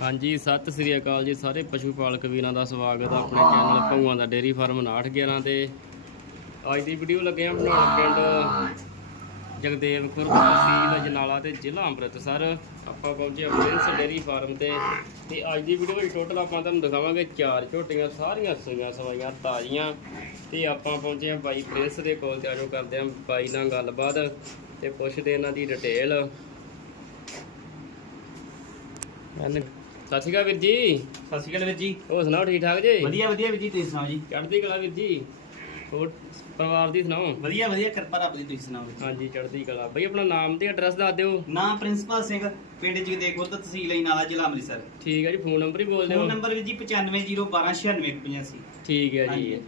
ਹਾਂਜੀ, ਸਤਿ ਸ੍ਰੀ ਅਕਾਲ ਜੀ ਸਾਰੇ ਪਸ਼ੂ ਪਾਲਕ ਵੀਰਾਂ ਦਾ ਸਵਾਗਤ ਹੈ ਆਪਣੇ ਚੈਨਲ ਭੰਗਵਾਂ ਦਾ ਡੇਰੀ ਫਾਰਮ 911 ਤੇ। ਅੱਜ ਦੀ ਵੀਡੀਓ ਲੱਗੇ ਆ ਬਣਾਉਣ ਪਿੰਡ ਜਗਦੇਵਪੁਰ ਤਹਿਸੀਲ ਅਜਨਾਲਾ ਤੇ ਜ਼ਿਲ੍ਹਾ ਅੰਮ੍ਰਿਤਸਰ। ਆਪਾਂ ਪਹੁੰਚੇ ਪ੍ਰਿੰਸ ਡੇਰੀ ਫਾਰਮ ਤੇ ਤੇ ਅੱਜ ਦੀ ਵੀਡੀਓ ਵਿੱਚ ਟੋਟਲ ਆਪਾਂ ਤੁਹਾਨੂੰ ਦਿਖਾਵਾਂਗੇ ਚਾਰ ਝੋਟੀਆਂ, ਸਾਰੀਆਂ ਸੂਈਆਂ ਸਵਾਈਆਂ, ਤਾਜ਼ੀਆਂ। ਤੇ ਆਪਾਂ ਪਹੁੰਚੇ ਆ ਬਾਈ ਪ੍ਰਿੰਸ ਦੇ ਕੋਲ ਤੇ ਆਜੋ ਕਰਦੇ ਆ ਬਾਈ ਨਾਲ ਗੱਲਬਾਤ ਤੇ ਪੁੱਛਦੇ ਇਹਨਾਂ ਦੀ ਡਿਟੇਲ ਸਤਿ ਸ਼੍ਰੀ ਅਕਾਲ ਵੀਰ ਜੀ। ਸਤਿ ਸ਼੍ਰੀ ਅਕਾਲ ਵੀਰ ਜੀ। ਹੋਰ ਸੁਣਾਓ ਠੀਕ ਠਾਕ ਜੀ? ਵਧੀਆ ਵਧੀਆ ਵੀਰ ਜੀ ਤੁਸੀਂ ਸੁਣਾਓ ਜੀ? ਚੜ੍ਹਦੀ ਕਲਾ ਵੀਰ ਜੀ। ਹੋਰ ਪਰਿਵਾਰ ਦੀ ਸੁਣਾਓ? ਵਧੀਆ ਵਧੀਆ ਕਿਰਪਾ ਰੱਬ ਦੀ ਤੁਸੀਂ ਸੁਣਾਓ ਜੀ? ਹਾਂਜੀ ਚੜ੍ਹਦੀ ਕਲਾ। ਬਈ ਆਪਣਾ ਨਾਮ ਤੇ ਐਡਰੈਸ ਦੱਸ ਦਿਓ। ਨਾਮ ਪ੍ਰਿੰਸੀਪਲ ਸਿੰਘ ਪਿੰਡ ਜਗਦੇਵਪੁਰ ਤੋਂ ਤਹਿਸੀਲ ਇਨਾਲਾ ਜ਼ਿਲ੍ਹਾ ਅੰਮ੍ਰਿਤਸਰ। ਠੀਕ ਹੈ ਜੀ ਫੋਨ ਨੰਬਰ ਹੀ ਬੋਲ ਦਿਓ। ਫੋਨ ਨੰਬਰ ਵੀਰ ਜੀ 9501296185 ਠੀਕ ਹੈ ਹਾਂਜੀ ਜੀ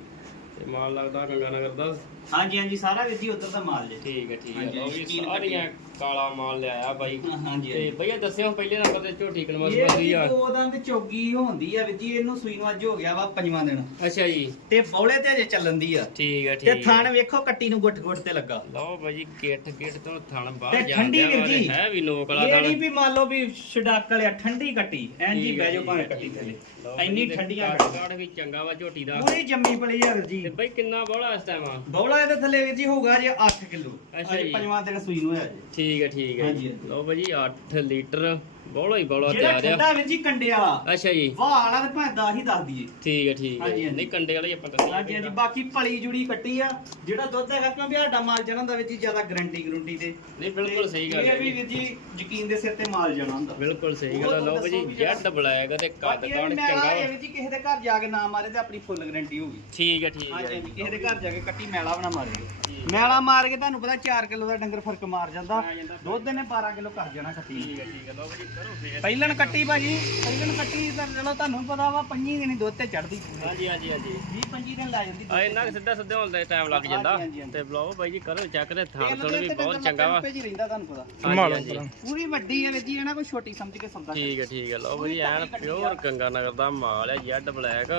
ਤੇ ਮਾਲ ਲੱਗਦਾ ਗੰਗਾ ਨਗਰ ਦਾ। ਹਾਂਜੀ ਹਾਂਜੀ ਸਾਰਾ ਵੀਰ ਜੀ ਉਧਰ ਦਾ ਮਾਲ ਜੇ। ਠੀਕ ਹੈ ਠੀਕ ਹੈ। ਹਾਂਜੀ, ਲਓ ਵੀ ਯਕੀਨ ਸਾਰੀਆਂ ਕਾਲਾ ਮਾਲ ਲਿਆਇਆ ਬਾਈ। ਹਾਂਜੀ ਤੇ ਭਈਆ ਦੱਸਿਓ ਪਹਿਲੇ ਨੰਬਰ ਤੇ ਝੋਟੀ ਕਲਮਸ ਇਹ ਬੰਦੀ ਜੀ ਆ। ਦੋ ਦੰਦ ਚੋਗੀ ਹੁੰਦੀ ਆ ਵੀਰ ਜੀ ਇਹਨੂੰ ਸੂਈ ਨੂੰ ਅੱਜ ਹੋ ਗਿਆ ਵਾ ਪੰਜਵਾਂ ਦਿਨ। ਅੱਛਾ ਜੀ। ਤੇ ਬੌਲੇ ਤੇ ਅਜੇ ਚੱਲਣ ਦੀ ਆ। ਠੀਕ ਤੇ ਠੀਕ ਥਣ ਹੈ ਵੇਖੋ ਕੱਟੀ ਨੂੰ ਗੁੱਟ ਗੁੱਟ ਤੇ ਲੱਗਾ। ਲਓ ਬਾਈ ਗੇਟ ਗੇਟ ਤੋਂ ਥਣ ਤੇ ਬਾਹਰ ਠੰਡੀ ਜਾਂਦੇ ਵੀਰ ਜੀ। ਹੈ ਵੀ ਲੋਕ ਵਾਲਾ ਇਹ ਥਣ। ਵੀ ਮੰਨ ਲਓ ਵੀ ਛਡਾਕ ਵਾਲਿਆ ਠੰਡੀ ਕੱਟੀ ਐਂ ਜੀ ਠੀਕ ਬਹਿ ਜਾਓ ਠੀਕ ਭਾਵੇਂ ਕੱਟੀ ਠੀਕ। ਥੱਲੇ। ਲਓ ਇੰਨੀ ਤੇ ਠੰਡੀਆਂ ਕਾਠ ਕਾਠ ਵੀ ਚੰਗਾ ਵਾ ਝੋਟੀ ਦਾ। ਪੂਰੀ ਜੰਮੀ ਪਲੀ ਆ ਵੀਰ ਜੀ। ਤੇ ਬਈ ਕਿੰਨਾ ਬੋਲਾ ਇਸ ਟਾਈਮ ਆ? ਬੌਲਾ ਇਹਦੇ ਥੱਲੇ ਵੀਰ ਜੀ ਹੋਊਗਾ ਜੇ 8 ਕਿਲੋ। ਅੱਛਾ ਜੀ। ਪੰਜਵਾਂ ਦਿਨ ਸੂਈ ਨੂੰ ਹੋਇਆ ਜੀ। ਠੀਕ ਹੈ ਠੀਕ ਹੈ ਹਾਂਜੀ, ਹਾਂਜੀ। ਲਓ ਭਾਜੀ 8 ਲੀਟਰ ਬੋਲਾ ਹੀ ਬੋਲਾ ਜਿਹੜਾ ਤਿਆਰ ਆ। ਠੰਡਾ ਵੀਰ ਜੀ ਕੰਡੇ ਵਾਲਾ। ਅੱਛਾ ਜੀ। ਵਾਹ ਵਾਲਾ ਤੇ ਭਾਵੇਂ 10 ਹੀ ਦੱਸ ਦਈਏ। ਠੀਕ ਹੈ ਠੀਕ ਹੈ ਹਾਂਜੀ। ਨਹੀਂ ਕੰਡੇ ਵਾਲੇ ਹੀ ਆਪਾਂ ਦੱਸਿਆ ਹਾਂਜੀ ਹਾਂਜੀ। ਬਾਕੀ ਪਲੀ ਜੁੜੀ ਕੱਟੀ ਆ। ਜਿਹੜਾ ਦੁੱਧ ਹੈਗਾ ਕਿਉਂਕਿ ਸਾਡਾ ਮਾਲ ਜਨਾਂ ਦਾ ਵਿੱਚ ਜ਼ਿਆਦਾ ਗਰੰਟੀ ਗਰੰਟੀ ਤੇ। ਨਹੀਂ ਬਿਲਕੁਲ ਸਹੀ ਗੱਲ ਹੈ ਇਹ ਵੀ ਜੀ। ਵੀਰ ਜੀ ਯਕੀਨ ਦੇ ਸਿਰ ਤੇ ਮਾਲ ਜਾਣਾ ਹੁੰਦਾ। ਬਿਲਕੁਲ ਸਹੀ ਗੱਲ ਹੈ ਲਓ ਭਾਜੀ ਦੱਸੋ ਵੀ ਜਿਹੜਾ- ਜੈਡ ਬਲੈਕ ਤੇ ਕੱਦ ਬਾਕੀ ਇਹ ਕਾੜ ਮੈਂ ਚੰਗਾ ਇਹ ਵਾ। ਵੀਰ ਜੀ ਕਿਸੇ ਦੇ ਘਰ ਜਾ ਕੇ ਨਾ ਮਾਰੇ ਤੇ ਆਪਣੀ ਫੁੱਲ ਗਰੰਟੀ ਹੋਊਗੀ ਠੀਕ ਹੈ ਠੀਕ ਹਾਂਜੀ ਹੈ ਹਾਂਜੀ ਕਿਸੇ ਦੇ ਘਰ ਜਾ ਕੇ ਕੱਟੀ ਮੈਲਾ ਬਣਾ ਮਾਰੇ। ਮੈਲਾ ਮਾਰ ਕੇ ਤੁਹਾਨੂੰ ਪਤਾ 4 ਕਿਲੋ ਦਾ ਡੰਗਰ ਫ਼ਰਕ ਮਾਰ ਜਾਂਦਾ। ਦੁੱਧ ਨੇ 12 ਕਿਲੋ ਕਰ ਜਾਣਾ ਕੱਟੀ ਠੀਕ ਹੈ ਠੀਕ ਹੈ ਲਓ ਭਾਜੀ ਕਰੋ ਫੇਰ। ਪਹਿਲਣ ਕੱਟੀ ਭਾਜੀ ਪਹਿਲਣ ਕੱਟੀ ਤਾਂ ਚਲੋ ਤੁਹਾਨੂੰ ਪਤਾ ਵਾ 25 ਦਿਨੀ ਦੁੱਧ ਤੇ ਚੜਦੀ ਹਾਂਜੀ ਹਾਂਜੀ ਹਾਂਜੀ। 20 25 ਦਿਨ ਲਾ ਜਾਂਦੀ ਆ ਇੰਨਾ ਸਿੱਧਾ ਸਿੱਧਾ ਹੋਣ ਦਾ ਟਾਈਮ ਲੱਗ ਜਾਂਦਾ। ਤੇ ਬਲਾਓ ਬਾਈ ਜੀ ਕਰੋ ਚੈੱਕ ਤੇ ਥਾਂ ਥੋੜ ਵੀ ਬਹੁਤ ਚੰਗਾ ਵਾ। ਹੀ ਰਹਿੰਦਾ ਤੁਹਾਨੂੰ ਪਤਾ। ਹਾਂਜੀ ਹਾਂਜੀ। ਪੂਰੀ ਵੱਡੀ ਹੈ ਜੀ ਇਹ ਨਾ ਕੋਈ ਛੋਟੀ ਸਮਝ ਕੇ ਸੌਦਾ ਠੀਕ ਹੈ ਠੀਕ ਹੈ ਲਓ ਭਾਜੀ ਐਨ ਪਿਓਰ ਗੰਗਾ ਨਗਰ ਦਾ ਮਾਲ ਹੈ ਜੈਡ ਬਲੈਕ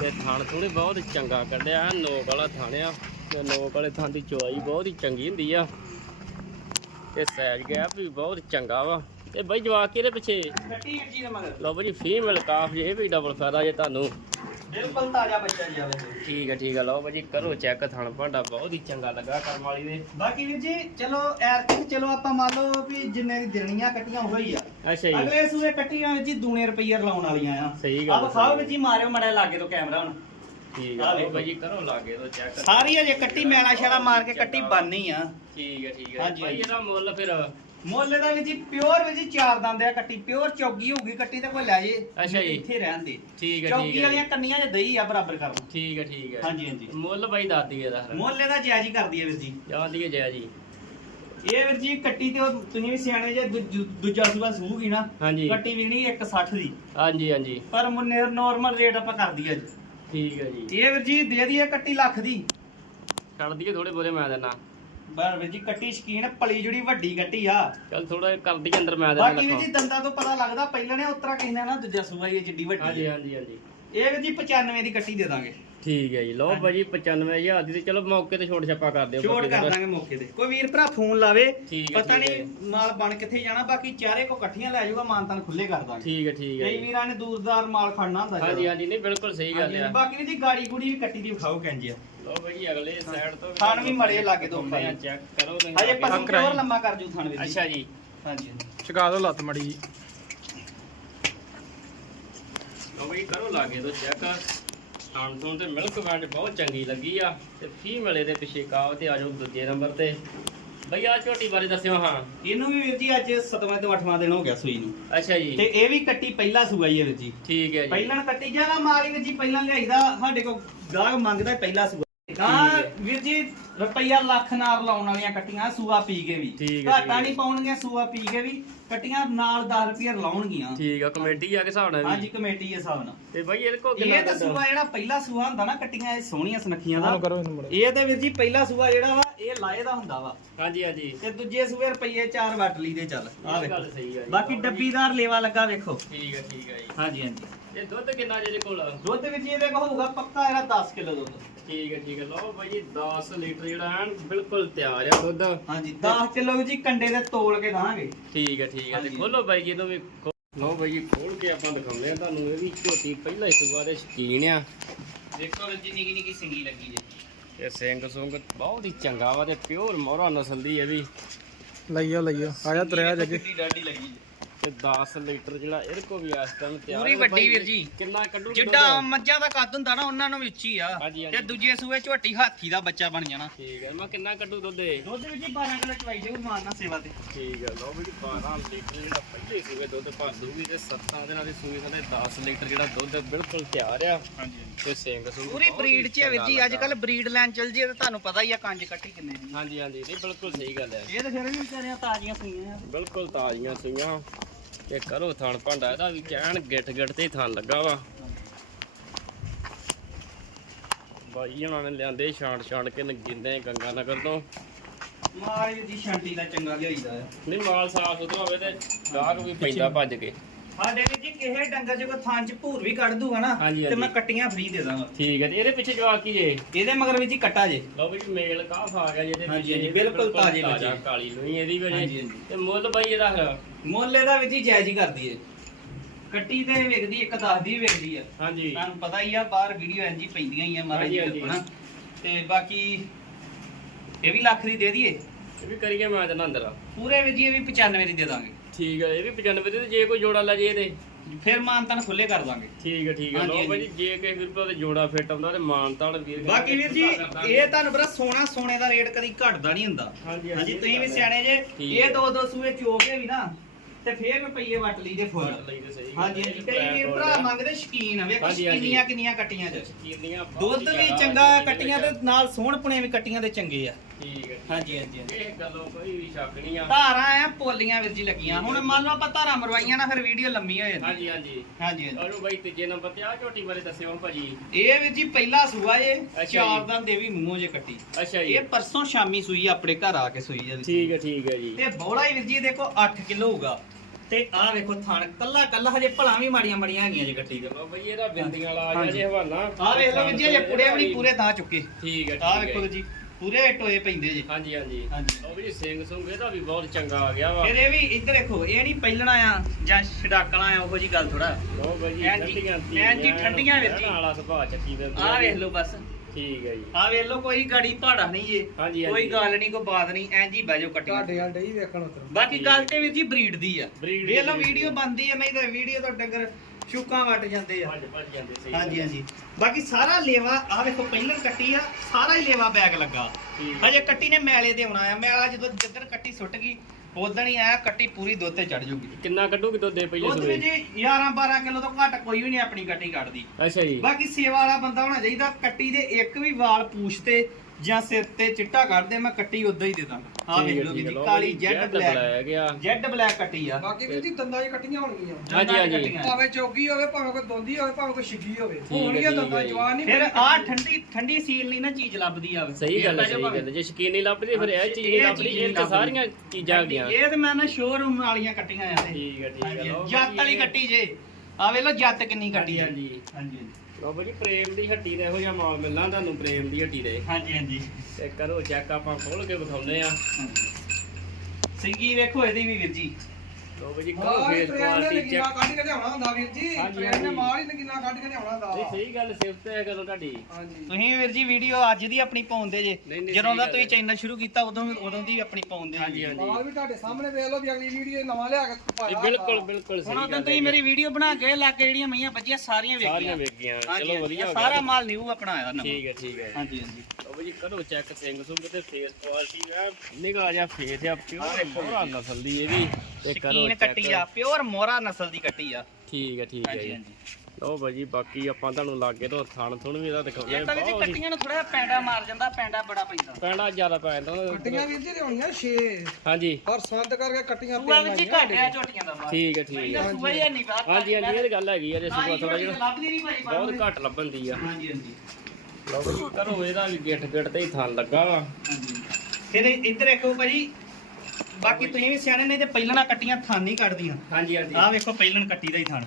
ਤੇ ਥਣ ਥੋੜੀ ਬਹੁਤ ਚੰਗਾ ਕੱਢਿਆ ਨੋਕ ਵਾਲਾ ਥਣ ਆ ਤੇ ਨੋਕ ਵਾਲੇ ਥਣ ਦੀ ਚੁਆਈ ਬਹੁਤ ਹੀ ਚੰਗੀ ਹੁੰਦੀ ਆ। ਤੇ ਸਾਈਜ਼ ਗੈਪ ਵੀ ਬਹੁਤ ਚੰਗਾ ਵਾ। ਤੇ ਬਾਈ ਜਵਾਕ ਇਹਦੇ ਪਿੱਛੇ? ਕੱਟੀ ਵੀਰ ਜੀ ਦੇ ਮਗਰ ਲਓ ਭਾਜੀ ਫੀਮੇਲ ਕਾਫ ਜੇ ਇਹ ਵੀ ਡਬਲ ਫਾਇਦਾ ਜੇ ਤੁਹਾਨੂੰ। ਬਿਲਕੁਲ ਤਾਜ਼ਾ ਬੱਚਾ ਜੀ ਆਵੇ ਠੀਕ ਹੈ ਠੀਕ ਹੈ ਲਓ ਭਾਜੀ ਕਰੋ ਚੈੱਕ ਥਣ ਭਾਂਡਾ ਬਹੁਤ ਹੀ ਚੰਗਾ ਲੱਗਾ ਕਰਮ ਵਾਲੀ ਦੇ। ਬਾਕੀ ਵੀਰ ਜੀ ਚਲੋ ਐਰ ਕਿ ਚਲੋ ਆਪਾਂ ਮੰਨ ਲਓ ਵੀ ਜਿੰਨੇ ਦੀ ਕੱਟੀਆਂ ਹੋਈ ਆ। ਅੱਛਾ ਜੀ। ਅਗਲੇ ਸੂਏ ਕੱਟੀਆਂ ਜੀ ਦੂਣੇ ਰੁਪਈਏ ਲਾਉਣ ਵਾਲੀਆਂ ਆ। ਸਹੀ ਗੱਲ ਆਪ ਖਾਓ ਵਿੱਚ ਜੀ ਮਾਰਿਓ ਮੜਿਆ ਲਾਗੇ ਤੋਂ ਕੈਮਰਾ ਹੁਣ। ਠੀਕ ਲਓ ਵੇਖੋ। ਭਾਜੀ ਕਰੋ ਲਾਗੇ ਤੋਂ ਚੈੱਕ ਸਾਰੀ ਅਜੇ ਕੱਟੀ ਮੈਲਾ ਛੇੜਾ ਮਾਰ ਕੇ ਕੱਟੀ ਬੰਨੀ ਆ। ਠੀਕ ਹੈ ਠੀਕ ਹੈ ਹਾਂਜੀ, ਭਾਈ ਹਾਂਜੀ। ਇਹਦਾ ਮੁੱਲ ਫਿਰ ਮੁੱਲ ਦਾ ਵੀ ਜੀ ਪਿਓਰ ਵੀ ਜੀ ਚਾਰ ਦੰਦ ਆ ਕੱਟੀ। ਪਿਓਰ ਚੌਗੀ ਹੋਊਗੀ ਕੱਟੀ ਤੇ ਕੋਈ ਲੈ ਜੇ। ਅੱਛਾ ਜੀ। ਇੱਥੇ ਰਹਿਣ ਦੇ। ਠੀਕ ਹੈ ਚੌਗੀ ਠੀਕ ਹੈ ਵਾਲੀਆਂ ਕੰਨੀਆਂ 'ਚ ਦਹੀਂ ਆ ਬਰਾਬਰ ਕਰਨ ਠੀਕ ਹੈ ਠੀਕ ਹੈ ਹਾਂਜੀ ਹਾਂਜੀ। ਮੁੱਲ ਬਾਈ ਦੱਸ ਦਈਏ ਦਾ ਮੁੱਲ ਇਹਦਾ ਜਾਇਜ਼ ਹੀ ਕਰਦੀ ਹੈ ਵੀਰ ਜੀ। ਜਾਂ ਦੀਏ ਜੈ ਜੀ ਇਹ ਵੀਰ ਜੀ ਕੱਟੀ ਤੇ ਉਹ ਤੁਸੀਂ ਵੀ ਸਿਆਣੇ ਜੇ ਦੂਜ- ਦੂਜਾ ਸੂਆ ਸੂਗੀ ਨਾ ਹਾਂਜੀ। ਕੱਟੀ ਵਿਕਣੀ 160 ਦੀ। ਹਾਂਜੀ ਹਾਂਜੀ। ਪਰ ਮੁੰਨੇ ਨਾਰਮਲ ਰੇਟ ਆਪਾਂ ਕਰ ਦਈਏ ਅੱਜ। ਠੀਕ ਹੈ ਜੀ। ਇਹ ਵੀਰ ਜੀ ਦੇ ਦਈਏ ਕੱਟੀ ਲੱਖ ਦੀ। ਛੱਡ ਦਈਏ ਥੋੜੇ ਬੋਲੇ ਮੈਂ ਦੇਣਾ ਪਰ ਵੀਰ ਜੀ ਕੱਟੀ ਸ਼ਕੀਨ ਪਲੀ ਜਿਹੜੀ ਵੱਡੀ ਕੱਟੀ ਆ। ਚਲ ਥੋੜਾ ਕਰ ਦਈਏ ਅੰਦਰ ਮੈਂ ਦੇਣਾ ਬਾਕੀ ਵੀਰ ਜੀ ਦੰਦਾਂ ਤੋਂ ਪਤਾ ਲੱਗਦਾ ਪਹਿਲਾਂ ਨੇ ਉਤਰਾ ਕਹਿੰਦਾ ਨਾ ਦੂਜਾ ਸੂਆ ਹੀ ਇਹ ਜਿੱਡੀ ਵੱਡੀ ਹਾਂਜੀ ਹੈ। ਹਾਂਜੀ ਹਾਂਜੀ। ਇਹ ਵੀਰ ਜੀ 95 ਦੀ ਕੱਟੀ ਦੇ ਦਾਂਗੇ। ਠੀਕ ਹੈ ਜੀ। ਲਓ ਭਾਜੀ 95000 ਦੀ ਤੇ ਚਲੋ ਮੌਕੇ ਤੇ ਛੋਟ ਛੱਪਾ ਕਰ ਦਿਓ ਛੋਟ ਕਰ ਦਾ। ਦਾਂਗੇ ਮੌਕੇ ਤੇ। ਕੋਈ ਵੀਰ ਭਰਾ ਫੋਨ ਲਾਵੇ ਹੈ, ਪਤਾ ਨਹੀਂ ਮਾਲ ਬਣ ਕਿੱਥੇ ਜਾਣਾ ਬਾਕੀ ਚਾਰੇ ਕੋ ਇਕੱਠੀਆਂ ਲੈ ਜਾਊਗਾ ਮਾਨਤਾਨ ਖੁੱਲੇ ਕਰ ਦਾਂਗੇ। ਠੀਕ ਹੈ ਠੀਕ ਹੈ ਕਈ ਜੀ। ਵੀਰਾਂ ਨੇ ਦੂਰਦਾਰ ਮਾਲ ਖੜਨਾ ਹੁੰਦਾ ਹਾਂਜੀ। ਹਾਂਜੀ ਨਹੀਂ ਬਿਲਕੁਲ ਸਹੀ ਗੱਲ ਆ ਬਾਕੀ ਜੀ ਗਾੜੀ ਗੁੜੀ ਵੀ ਕੱਟੀ ਦੀ ਵਿਖਾਓ ਕਹਿੰਦੇ ਆ ਲਓ ਭਾਜੀ ਅਗਲੇ ਸਾਈਡ ਤੋਂ ਥਣ ਵੀ ਮੜੇ ਲਾਗੇ ਉੱਪਰ। ਚੈੱਕ ਕਰੋ ਹਜੇ ਅੱਗੇ। ਪਸ਼ੂ ਪਿਓਰ ਲੰਮਾ ਕਰ ਜੂ ਥਣ ਜੀ। ਅੱਛਾ ਜੀ। ਹਾਂਜੀ। ਚਕਾ ਦੋ ਲੱਤ ਮੜੀ ਲਓ ਬਈ ਕਰੋ ਲਾਗੇ ਤੋਂ ਚੈੱਕ ਆਣ ਤੋਂ ਤੇ ਮਿਲਕ ਵੈਂਡ ਬਹੁਤ ਚੰਗੀ ਲੱਗੀ ਆ। ਤੇ ਫੀਮੇਲ ਦੇ ਪਿੱਛੇ ਕਾਵ ਤੇ ਆਜੋ ਦੂਜੇ ਨੰਬਰ ਤੇ। ਬਈ ਆ ਝੋਟੀ ਬਾਰੇ ਦੱਸਿਓ ਹਾਂ। ਇਹਨੂੰ ਵੀ ਵੀਰ ਜੀ ਅੱਜ 7ਵਾਂ ਤੋਂ 8ਵਾਂ ਦਿਨ ਹੋ ਗਿਆ ਸੂਈ ਨੂੰ। ਅੱਛਾ ਜੀ। ਤੇ ਇਹ ਵੀ ਕੱਟੀ ਪਹਿਲਾ ਸੂਆ ਹੀ ਹੈ ਵੀਰ ਜੀ। ਠੀਕ ਹੈ ਜੀ। ਪਹਿਲਾਂ ਕੱਟੀ ਜਾਣਾ ਮਾਰੀ ਵੀਰ ਜੀ ਪਹਿਲਾਂ ਲਿਆਈਦਾ ਸਾਡੇ ਕੋਲ ਗਾਹਕ ਮੰਗਦਾ ਪਹਿਲਾ ਸੂਆ। ਹਾਂ। ਵੀਰ ਜੀ ਰੁਪਈਆ ਲੱਖ ਨਾਲ ਲਾਉਣ ਵਾਲੀਆਂ ਕੱਟੀਆਂ ਸੂਆ ਪੀ ਕੇ ਵੀ। ਠੀਕ ਹੈ, ਠੀਕ ਹੈ। ਘਾਟਾ ਨਹੀਂ ਪਾਉਣਗੀਆਂ ਸੂਆ ਪੀ ਕੇ ਵੀ ਕੱਟੀਆਂ ਨਾਲ 10 ਰੁਪਏ ਲਾਉਣਗੀਆਂ। ਠੀਕ ਆ ਕਮੇਟੀ ਆ ਕੇ ਹਿਸਾਬ ਨਾਲ ਹਾਂਜੀ ਵੀ ਕਮੇਟੀ ਦੇ ਹਿਸਾਬ ਨਾਲ। ਤੇ ਬਈ ਇਹਦੇ ਕੋ ਇਹ ਕਿੰਨਾ ਤਾਂ ਸੂਆ ਜਿਹੜਾ ਪਹਿਲਾ ਸੂਆ ਹੁੰਦਾ ਨਾ ਕੱਟੀਆਂ ਇਹ ਸੋਹਣੀਆਂ ਸੁਨੱਖੀਆਂ ਦਾ। ਹੁਣ ਕਰੋ ਇਹਨੂੰ ਮੜੇ। ਇਹ ਤੇ ਵੀਰ ਜੀ ਪਹਿਲਾ ਸੂਆ ਜਿਹੜਾ ਵਾ ਇਹ ਲਾਏ ਦਾ ਹੁੰਦਾ ਵਾ। ਹਾਂਜੀ ਹਾਂਜੀ। ਤੇ ਦੂਜੇ ਸੂਏ ਰੁਪਈਏ 4 ਵਟ ਲਈ ਦੇ ਚੱਲ। ਆ ਇਹ ਵੇਖੋ। ਗੱਲ ਸਹੀ ਆ ਜੀ। ਬਾਕੀ ਡੱਬੀਦਾਰ ਲੇਵਾ ਲੱਗਾ ਵੇਖੋ। ਠੀਕ ਹੈ ਠੀਕ ਹੈ ਜੀ। ਹਾਂਜੀ ਹਾਂਜੀ। ਇਹ ਦੁੱਧ ਕਿੰਨਾ ਜਿਹਦੇ ਕੋਲ? ਦੁੱਧ ਵਿੱਚ ਇਹਦੇ ਕੋਲ ਹੋਊਗਾ ਪੱਕਾ ਇਹਦਾ 10 ਕਿਲੋ ਦੁੱਧ। ਠੀਕ ਹੈ ਠੀਕ ਹੈ ਲਓ ਬਾਈ ਜੀ 10 ਲੀਟਰ ਜਿਹੜਾ ਐਨ ਬਿਲਕੁਲ ਤਿਆਰ ਆ ਦੁੱਧ। ਹਾਂਜੀ 10 ਕਿਲੋ ਜੀ ਕੰਡੇ ਦੇ ਤੋਲ ਕੇ ਦਾਂਗੇ। ਠੀਕ ਹੈ ਠੀਕ ਹੈ ਤੇ ਹਾਂਜੀ। ਖੋਲੋ ਬਾਈ ਜੀ ਇਹਨੂੰ ਵੀ ਲਓ ਬਈ ਜੀ ਖੋਲ ਕੇ ਆਪਾਂ ਦਿਖਾਉਂਦੇ ਆ ਤੁਹਾਨੂੰ ਇਹ ਵੀ ਝੋਟੀ ਪਹਿਲਾਂ ਹੀ ਸੂਆ ਦੇ ਸ਼ਕੀਨ ਆ। ਦੇਖੋ ਜੀ ਨਿੱਕੀ ਨਿੱਕੀ ਸਿੰਗੀ ਲੱਗੀ ਜੇ। ਇਹ ਸਿੰਘ ਸੁੰਗ ਬਹੁਤ ਹੀ ਚੰਗਾ ਵਾ ਤੇ ਪਿਓਰ ਮੋਹਰਾ ਨਸਲ ਦੀ ਇਹ ਵੀ। ਲਈਓ ਲਈਓ ਆਇਆ ਤੁਰਿਆ ਜੱਗੇ ਡਾਡੀ ਲੱਗੀ ਜੇ। ਤੇ 10 ਲੀਟਰ ਜਿਹੜਾ ਇਹਦੇ ਕੋ ਵੀ ਇਸ ਟਾਈਮ ਤਿਆਰ ਪੂਰੀ ਆ। ਵੱਡੀ ਵੀਰ ਜੀ। ਕਿੰਨਾ ਕੱਢੂ ਜਿੱਡਾ ਮੱਝਾਂ ਦਾ ਕੱਦ ਹੁੰਦਾ ਨਾ ਉਹਨਾਂ ਨੂੰ ਵਿੱਚ ਹੀ ਆ। ਤੇ ਦੂਜੇ ਸੂਏ ਝੋਟੀ ਹਾਥੀ ਦਾ ਬੱਚਾ ਬਣ ਜਾਣਾ। ਠੀਕ ਹੈ ਮੈਂ ਕਿੰਨਾ ਕੱਢੂ ਦੁੱਧ ਇਹ? ਦੁੱਧ ਵਿੱਚ ਹੀ 12 ਕਿਲੋ ਚਵਾਈ ਜਾਊ ਮਾਰਨਾ ਸੇਵਾ ਤੇ। ਠੀਕ ਹੈ ਲਓ ਬਈ 12 ਲੀਟਰ ਜਿਹੜਾ ਪਹਿਲੇ ਸੂਏ ਦੁੱਧ ਭਰ ਦੂਗੀ ਤੇ 7 ਦਿਨਾਂ ਦੇ ਸੂਏ ਥੱਲੇ 10 ਲੀਟਰ ਜਿਹੜਾ ਦੁੱਧ ਬਿਲਕੁਲ ਤਿਆਰ ਆ। ਹਾਂਜੀ ਤੇ ਸਿੰਘ ਸੁੰਗ ਪੂਰੀ ਬਰੀਡ 'ਚ ਆ ਵੀਰ ਜੀ ਅੱਜ ਕੱਲ ਬਰੀਡ ਲੈਣ ਚੱਲ ਜੀ ਤੇ ਤੁਹਾਨੂੰ ਪਤਾ ਹੀ ਆ ਕੰਜ ਕੱਟੀ ਕਿੰਨੇ ਦੀ। ਹਾਂਜੀ ਹਾਂਜੀ ਨਹੀਂ ਬਿਲਕੁਲ ਸਹੀ ਗੱਲ ਹੈ ਇਹ ਤਾਂ ਫਿਰ ਵੀ ਵਿਚਾਰੀਆਂ ਤਾਜ਼ੀਆਂ ਸੂਈਆਂ ਆ। ਬਿਲਕੁਲ ਤਾਜ਼ੀਆਂ ਸੀਗੀਆਂ ਤੇ ਕਰੋ ਥਣ ਭਾਂਡਾ ਇਹਦਾ ਵੀ ਕਹਿਣ ਗਿੱਠ ਗਿੱਠ ਤੇ ਥਣ ਲੱਗਾ ਵਾ। ਬਾਈ ਉਹਨਾਂ ਨੇ ਲਿਆਂਦੇ ਛਾਂਟ ਛਾਂਟ ਕੇ ਨਗਿੰਦੇ ਗੰਗਾ ਨਗਰ ਤੋਂ। ਵੀਰ ਜੀ ਸ਼ਾਂਤੀ ਦਾ ਚੰਗਾ ਲਿਆਈਦਾ ਨਹੀਂ ਮਾਲ ਸਾਫ਼ ਸੁਥਰਾ ਹੋਵੇ ਤੇ ਗਾਹਕ ਵੀ ਪੈਂਦਾ ਭੱਜ ਕੇ। ਸਾਡੇ ਵੀਰ ਜੀ ਕਿਸੇ ਡੰਗਰ 'ਚ ਕੋਈ ਥਾਂ 'ਚ ਭੂਰ ਵੀ ਕੱਢ ਦੂਗਾ ਨਾ ਹਾਂਜੀ, ਤੇ ਮੈਂ। ਕੱਟੀਆਂ ਫ੍ਰੀ ਦੇ ਦਾਂਗਾ। ਠੀਕ ਹੈ ਤੇ ਇਹਦੇ ਪਿੱਛੇ ਜਵਾਕ ਕੀ ਜੇ? ਇਹਦੇ ਮਗਰ ਵੀਰ ਜੀ ਕੱਟਾ ਜੇ। ਲਓ ਵੀ ਮੇਲ ਕਾਫ ਆ ਗਿਆ ਜਿਹਦੇ ਹਾਂਜੀ, ਪਿੱਛੇ ਹਾਂਜੀ, ਬਿਲਕੁਲ ਤਾਜ਼ੇ ਤਾਜ਼ਾ ਬੱਚੇ। ਕਾਲੀ ਲੋਈ ਇਹਦੀ ਹਾਂਜੀ, ਵਜੇ ਹਾਂਜੀ। ਤੇ ਮੁੱਲ ਬਾਈ ਇਹਦਾ ਫਿਰ? ਮੁੱਲ ਇਹਦਾ ਵੀਰ ਜੀ ਜਾਇਜ਼ ਹੀ ਕਰਦੀ ਏ। ਕੱਟੀ ਤੇ ਵਿਕਦੀ ਇੱਕ ਦਸ ਦੀ ਵੀ ਵਿਕਦੀ ਆ। ਹਾਂਜੀ। ਤੁਹਾਨੂੰ ਪਤਾ ਹੀ ਆ ਬਾਹਰ ਵੀਡੀਓ ਇੰਜ ਪੈਂਦੀਆਂ ਹੀ ਆ ਮਹਾਰਾਜ ਹਾਂਜੀ, ਜੀ ਹਾਂਜੀ। ਹਨਾ। ਤੇ ਬਾਕੀ ਇਹ ਵੀ ਲੱਖ ਦੀ ਦੇ ਦਈਏ? ਇਹ ਵੀ ਕਰੀਏ ਮੈਂ ਜਨਾ ਅੰਦਰ। ਪੂਰੇ ਵੀਰ ਜੀ ਇਹ ਵੀ 95 ਦੀ ਦੇ ਦਾਂਗੇ। ਠੀਕ ਹੈ ਇਹ ਵੀ 95 ਦੇ ਤੇ ਜੇ ਕੋਈ ਜੋੜਾ ਲੈ ਜੇ ਇਹਦੇ ਫਿਰ ਮਾਨਤਨ ਖੁੱਲੇ ਕਰ ਦਾਂਗੇ ਠੀਕ ਹੈ ਠੀਕ ਹੈ ਹਾਂਜੀ, ਬਾਈ ਹਾਂਜੀ। ਜੇ ਕਿਸੇ ਵੀਰ ਭਰਾ ਦੇ ਜੋੜਾ ਫਿੱਟ ਆਉਂਦਾ ਤੇ ਮਾਨਤਾਨ ਵੀਰ ਬਾਕੀ ਵੀਰ ਜੀ। ਇਹ ਤੁਹਾਨੂੰ ਪਤਾ ਸੋਨਾ ਸੋਨੇ ਦਾ ਰੇਟ ਕਦੀ ਘਟਦਾ ਨਹੀਂ ਹੁੰਦਾ ਹਾਂਜੀ, ਤੁਸੀਂ ਵੀ। ਸਿਆਣੇ ਜੇ ਠੀਕ ਇਹ। ਦੋ ਦੋ ਸੂਏ ਚੋਕੇ ਵੀ ਨਾ ਤੇ ਫੇਰ ਰੁਪਈਏ ਵਟ ਲਈ ਫੁੱਲ ਤੇ ਸਹੀ ਹਾਂਜੀ। ਹਾਂਜੀ ਕਈ ਵੀਰ ਭਰਾ ਮੰਗਦੇ ਸ਼ਕੀਨ ਵੇਖੋ ਹਾਂਜੀ, ਹਾਂਜੀ। ਸ਼ਕੀਨੀਆਂ ਕਿੰਨੀਆਂ ਕੱਟੀਆਂ ਚ ਦੁੱਧ ਵੀ ਚੰਗਾ ਕੱਟੀਆਂ ਤੇ ਨਾਲ ਸੋਹਣਪੁਣੇ ਵੀ ਕੱਟੀਆਂ ਦੇ ਚੰਗੇ ਆ ਠੀਕ ਹੈ ਹਾਂਜੀ ਹਾਂਜੀ ਹਾਂਜੀ। ਇਹ ਗੱਲੋਂ ਕੋਈ ਵੀ ਸ਼ੱਕ ਨਹੀਂ ਆ। ਧਾਰਾਂ ਆ ਪੋਲੀਆਂ ਵੀਰ ਜੀ ਲੱਗੀਆਂ। ਹੁਣ ਮੰਨ ਲਓ ਆਪਾਂ ਧਾਰਾਂ ਮਰਵਾਈਆਂ ਨਾ ਫਿਰ ਵੀਡੀਓ ਲੰਮੀ ਹੋ ਜਾਂਦੀ। ਹਾਂਜੀ ਹਾਂਜੀ। ਹਾਂਜੀ ਹਾਂਜੀ। ਔਰ ਬਾਈ ਤੀਜੇ ਨੰਬਰ ਤੇ ਆ ਝੋਟੀ ਬਾਰੇ ਦੱਸਿਓ ਹੁਣ ਭਾਜੀ। ਇਹ ਵੀਰ ਜੀ ਪਹਿਲਾ ਸੂਆ ਏ ਅੱਛਾ ਚਾਰ ਜੀ। ਦਿਨ ਦੇਵੀ ਮੂੰਹੋਂ ਜੇ ਕੱਟੀ। ਅੱਛਾ ਜੀ। ਇਹ ਪਰਸੋਂ ਸ਼ਾਮੀ ਸੂਈ ਆ, ਆਪਣੇ ਘਰ ਆ ਕੇ ਸੂਈ ਆ ਵੀਰ ਜੀ। ਠੀਕ ਹੈ ਠੀਕ ਹੈ ਜੀ। ਤੇ ਬੋਲਾ ਹੀ ਵੀਰ ਜੀ ਦੇਖੋ 8 ਕਿਲੋ ਹੋਊਗਾ। ਤੇ ਆਹ ਵੇਖੋ ਥਣ ਕੱਲਾ ਕੱਲਾ ਹਜੇ ਭਲਾ ਵੀ ਮਾੜੀਆਂ ਮਾੜੀਆਂ ਹੈਗੀਆਂ ਜੇ ਕੱਟੀ ਦੇ ਚਲੋ ਬਈ ਇਹਦਾ ਬਿੰਦੀਆਂ ਵਾਲਾ ਆ ਗਿਆ ਹਾਂਜੀ। ਜੇ ਹਵਾਨਾ। ਆਹ ਵੇਖ ਲਓ ਵੀਰ ਜੀ ਹਜੇ ਪੁੜੇ ਵੀ ਨੀ ਪੂਰੇ ਤਾਂ ਚੁੱਕੇ। ਠੀਕ ਹੈ ਆਹ ਠੀਕ ਵੇਖੋ ਹੈ ਵੀਰ ਜੀ। ਪੂਰੇ ਟੋਏ ਪੈਂਦੇ ਜੀ। ਹਾਂਜੀ ਹਾਂਜੀ। ਹਾਂਜੀ। ਉਹ ਵੀ ਸਿੰਘ ਸੁੰਗ ਇਹਦਾ ਵੀ ਬਹੁਤ ਚੰਗਾ ਆ ਗਿਆ ਵਾ। ਫਿਰ ਇਹ ਵੀ ਇੱਧਰ ਦੇਖੋ ਇਹ ਨਹੀਂ ਪਹਿਲਣਾ ਆ ਜਾਂ ਛਡਾਕਣਾ ਆ ਉਹੋ ਜੀ ਗੱਲ ਥੋੜਾ ਬਾਈ ਠੰਡੀਆਂ ਐਨ ਜੀ ਠੰਡੀਆਂ ਵੀਰ ਜੀ। ਰਹਿਣ ਵਾਲਾ ਸੁਭਾਅ ਚੱਕੀ ਦੇ ਆਹ ਵੇਖ ਲਓ ਬਸ। ਠੀਕ ਹੈ ਜੀ। ਆਹ ਵੇਖ ਲਓ ਕੋਈ ਗਾੜੀ ਪਹਾੜਾ ਨਹੀਂ ਏ ਕੋਈ। ਗੱਲ ਨਹੀਂ ਕੋਈ ਬਾਤ ਨਹੀਂ ਐਂ ਜੀ ਬਹਿ ਜਾਓ ਕੱਟੀਆਂ। ਤੁਹਾਡੇ ਹੱਡੇ ਹੀ ਵੇਖਣ ਉਤਰ ਬਾਕੀ ਗੱਲ ਤੇ ਵੀਰ ਜੀ ਬਰੀਡ ਦੀ ਆ। ਵੇਖ ਲਓ। ਵੀਡੀਓ ਬੰਦੀ ਆ ਨਹੀਂ ਤਾਂ ਵੀਡੀਓ ਤੋਂ ਡੰਗਰ ਸ਼ੁਕਾਂ ਵੱਟ ਜਾਂਦੇ ਆ। ਜਾਂਦੇ ਸਹੀ ਹਾਂਜੀ ਹਾਂਜੀ। ਬਾਕੀ ਸਾਰਾ ਲੇਵਾ ਆ ਵੇਖੋ ਪਹਿਲਾਂ ਕੱਟੀ ਆ ਸਾਰਾ ਹੀ ਲੇਵਾ ਬੈਗ ਲੱਗਾ। ਠੀਕ ਹਜੇ ਕੱਟੀ ਨੇ ਮੈਲੇ ਤੇ ਆਉਣਾ ਆ। ਮੈਲਾ ਜਦੋਂ ਜਿੱਦਣ ਕੱਟੀ ਸੁੱਟ ਗਈ ਉਦੋਂ ਹੀ ਆਇਆ ਕੱਟੀ ਪੂਰੀ ਦੁੱਧ ਤੇ ਚੜ ਜੂਗੀ। ਕਿੰਨਾ ਕੱਢੂਗੀ ਦੁੱਧ? ਦੇ ਪਹਿਲੇ ਦੁੱਧ ਸੂਏ ਵੀ ਜੀ 11 12 ਕਿਲੋ ਤੋਂ ਘੱਟ ਕੋਈ ਵੀ ਨਹੀਂ ਆਪਣੀ ਕੱਟੀ ਕੱਢਦੀ। ਅੱਛਾ ਜੀ। ਬਾਕੀ ਸੇਵਾ ਵਾਲਾ ਬੰਦਾ ਹੋਣਾ ਚਾਹੀਦਾ ਕੱਟੀ ਦੇ ਇੱਕ ਵੀ ਵਾਲ ਪੂਛ ਤੇ ਜਾਂ ਸਿਰ ਤੇ ਚਿੱਟਾ ਕੱਢਦੇ ਮੈਂ ਕੱਟੀ ਉਦਾਂ ਹੀ ਦੇ ਦਾਂਗਾ ਆਹ ਵੇਖ ਹੈ, ਲਓ ਹੈ, ਜੀ ਕਾਲੀ ਜੈਡ ਬਲੈਕ ਜੈਡ ਬਲੈਕ ਕੱਟੀ ਆ। ਬਾਕੀ ਵੀ ਜੀ ਦੰਦਾਂ 'ਚ ਕੱਟੀਆਂ ਹੋਣਗੀਆਂ। ਹਾਂਜੀ, ਹਾਂਜੀ। ਭਾਵੇਂ ਚੌਗੀ ਹੋਵੇ ਭਾਵੇਂ ਕੋਈ ਦੋਂਦੀ ਹੋਵੇ ਭਾਵੇਂ ਕੋਈ ਛਿੱਗੀ ਹੋਵੇ। ਹੈ, ਹੋਣਗੀਆਂ ਦੰਦਾਂ ਹੈ। ਜਵਾਨ ਨਹੀਂ ਫਿਰ ਆ। ਠੰਡੀ ਠੰਡੀ ਸੀਲ ਨਹੀਂ ਨਾ ਚੀਜ਼ ਲੱਭਦੀ ਆ। ਸਹੀ ਗੱਲ ਹੈ ਸਹੀ ਗੱਲ ਹੈ। ਜੇ ਸ਼ਕੀਨ ਨਹੀਂ ਲੱਭਦੀ ਫਿਰ ਇਹ ਚੀਜ਼ ਨਹੀਂ ਲੱਭਦੀ ਇਹ ਤਾਂ। ਸਾਰੀਆਂ ਚੀਜ਼ਾਂ ਆ ਗਈਆਂ। ਇਹ ਤੇ ਮੈਂ ਨਾ ਸ਼ੋਰੂਮ ਵਾਲੀਆਂ ਕੱਟੀਆਂ ਆ ਤੇ ਠੀਕ ਹੈ ਠੀਕ ਹੈ ਜੱਤ ਵਾਲੀ ਕੱਟੀ ਜੇ। ਆ ਵੇਖ ਲਓ ਜੱਤ ਕਿੰਨੀ ਕੱਟੀ ਹਾਂਜੀ ਹਾਂਜੀ ਹਾਂਜੀ। ਲਓ ਬਈ ਪ੍ਰੇਮ ਦੀ ਹੱਟੀ ਦੇ ਇਹੋ ਜਿਹਾ ਮਾਲ ਮਿਲਣਾ ਤੁਹਾਨੂੰ ਪ੍ਰੇਮ ਦੀ ਹੱਟੀ ਦੇ। ਹਾਂਜੀ ਹਾਂਜੀ। ਤੇ ਕਰੋ ਚੈੱਕ ਆਪਾਂ ਖੋਲ ਕੇ ਵਿਖਾਉਂਦੇ ਆ ਸਿੰਗੀ ਵੇਖੋ ਇਹਦੀ ਵੀ ਵੀਰ ਜੀ। ਲਓ ਬਈ ਹਾਂ ਕਰੋ ਫੇਸ ਟ੍ਰੇਨ ਨੇ ਕੁਆਲਿਟੀ ਨਗੀਨਾ ਚੈੱਕ ਕੱਢ ਕੇ ਲਿਆਉਣਾ ਹੁੰਦਾ ਵੀਰ ਜੀ। ਹਾਂਜੀ, ਟ੍ਰੇਨ ਨੇ ਹਾਂਜੀ। ਮਾਲ ਹੀ ਨਗੀਨਾ ਕੱਢ ਕੇ ਲਿਆਉਣਾ ਹੁੰਦਾ ਨਹੀਂ ਸਹੀ ਗੱਲ ਸਿਫਤ ਹੈ ਕਦੋਂ ਤੁਹਾਡੀ। ਹਾਂਜੀ। ਤੁਸੀਂ ਵੀਰ ਜੀ ਵੀਡੀਓ ਅੱਜ ਦੀ ਆਪਣੀ ਪਾਉਂਦੇ ਜੇ। ਨਹੀਂ, ਨਹੀਂ, ਜਦੋਂ ਦਾ ਸਹੀ ਤੁਸੀਂ ਗੱਲ ਹੈ। ਚੈਨਲ ਸ਼ੁਰੂ ਕੀਤਾ ਉਦੋਂ ਵੀ ਉਦੋਂ ਦੀ ਆਪਣੀ ਪਾਉਂਦੇ ਹਾਂਜੀ, ਹਾਂਜੀ। ਮਾਲ ਵੀ ਤੁਹਾਡੇ ਸਾਹਮਣੇ ਵੇਖ ਲਓ ਵੀ ਅਗਲੀ ਵੀਡੀਓ ਨਵਾਂ ਲਿਆ ਕੇ ਇਹ ਪਾਇਆ ਬਿਲਕੁਲ ਬਿਲਕੁਲ ਸਹੀ ਹੁਣ ਉਦੋਂ ਗੱਲ ਤੁਸੀਂ ਹੈ ਮੇਰੀ ਵੀਡੀਓ ਬਣਾ ਕੇ ਲਾ ਕੇ ਜਿਹੜੀਆਂ ਮਈਆਂ ਬੱਚੀਆਂ ਸਾਰੀਆਂ ਸਾਰੀਆਂ ਵੇਖੀਆਂ। ਵੇਖ ਗਈਆਂ ਹਾਂਜੀ, ਚਲੋ ਵਧੀਆ ਹੋ ਸਾਰਾ ਮਾਲ ਨਿਊ ਆਪਣਾਇਆ ਨਵਾਂ। ਠੀਕ ਹੈ ਠੀਕ ਹੈ। ਹਾਂਜੀ ਹਾਂਜੀ। ਲਓ ਬਈ ਕਰੋ ਚੈੱਕ ਸਿੰਘ ਸੁੰਗ ਤੇ ਫੇਸ ਕੁਆਲਿਟੀ ਆ ਨਿਗਾ ਜਿਹਾ ਫੇਸ ਆ ਪਿਓਰ ਮੋਹਰਾ ਨਸਲ ਦੀ ਇਹ ਵੀ। ਤੇ ਕਰੋ ਚੈੱਕ ਕੱਟੀ ਆ ਪਿਓਰ ਮੋਰਾ ਨਸਲ ਦੀ ਕੱਟੀ ਆ। ਠੀਕ ਹੈ ਠੀਕ ਹੈ ਜੀ। ਲਓ ਬਾਜੀ ਬਾਕੀ ਆਪਾਂ ਤੁਹਾਨੂੰ ਲਾਗੇ ਤੋਂ ਥਣ ਥੁਣ ਵੀ ਇਹਦਾ ਦਿਖਾਉਂਦੇ ਇਹ ਤਾਂ ਜੀ ਕੱਟੀਆਂ ਨੂੰ ਥੋੜਾ ਪੈਂਡਾ ਮਾਰ ਜਾਂਦਾ ਪੈਂਡਾ ਬੜਾ ਪੈਂਦਾ। ਪੈਣਾ ਜ਼ਿਆਦਾ ਪੈ ਜਾਂਦਾ। ਕੱਟੀਆਂ ਵੀਰ ਜੀ ਲਿਆਉਣੀਆਂ 6 ਹਾਂਜੀ। ਪਰ ਸੰਦ ਕਰਕੇ ਕੱਟੀਆਂ ਸੂਆ ਵਿੱਚ ਹੀ ਪਈਆਂ ਘਾਟਿਆ ਝੋਟੀਆਂ ਦਾ ਠੀਕ ਹੈ ਠੀਕ ਹੈ ਸੂਆ ਹੀ ਨਹੀਂ ਬਾਤ ਹਾਂਜੀ ਹਾਂਜੀ ਇਹ ਗੱਲ ਹੈਗੀ ਆ ਜੇ ਸੁਬਾ ਥੋੜਾ ਜਿਹਾ ਬਹੁਤ ਘੱਟ ਲੱਭਣ ਦੀ ਆ। ਹਾਂਜੀ ਹਾਂਜੀ। ਲਓ ਬਾਜੀ ਕਰੋ ਇਹਦਾ ਵੀ ਗਿੱਠ ਗਿੱਠ ਤੇ ਹੀ ਥਣ ਲੱਗਾ ਵਾ। ਹਾਂਜੀ ਫਿਰ ਇਹ- ਇੱਧਰ ਦੇਖੋ ਭਾਜੀ ਬਾਕੀ ਤੁਸੀਂ ਵੀ ਸਿਆਣੇ ਨਹੀਂ ਤੇ ਪਹਿਲਣਾ ਕੱਟੀਆਂ ਥਾਨ ਨਹੀਂ ਕੱਢਦੀਆਂ। ਹਾਂਜੀ ਹਾਂਜੀ। ਆਹ ਵੇਖੋ ਪਹਿਲਣ ਕੱਟੀ ਦਾ ਹੀ ਥਾਨ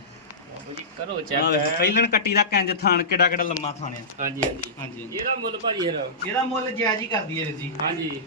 ਬਾਜੀ ਕਰੋ ਆਹ ਚੈੱਕ ਵੇਖੋ ਪਹਿਲਣ ਕੱਟੀ ਦਾ ਕੰਜ ਥਾਨ ਕਿਹੜਾ ਕਿਹੜਾ ਲੰਮਾ ਥਾਨ ਆ। ਹਾਂਜੀ ਹਾਂਜੀ। ਹਾਂਜੀ। ਇਹਦਾ ਮੁੱਲ ਭਾਜੀ ਫਿਰ ਇਹਦਾ ਮੁੱਲ ਜਾਇਜ਼ ਹੀ ਕਰਦੀ ਹੈ ਵੀਰ ਜੀ। ਹਾਂਜੀ।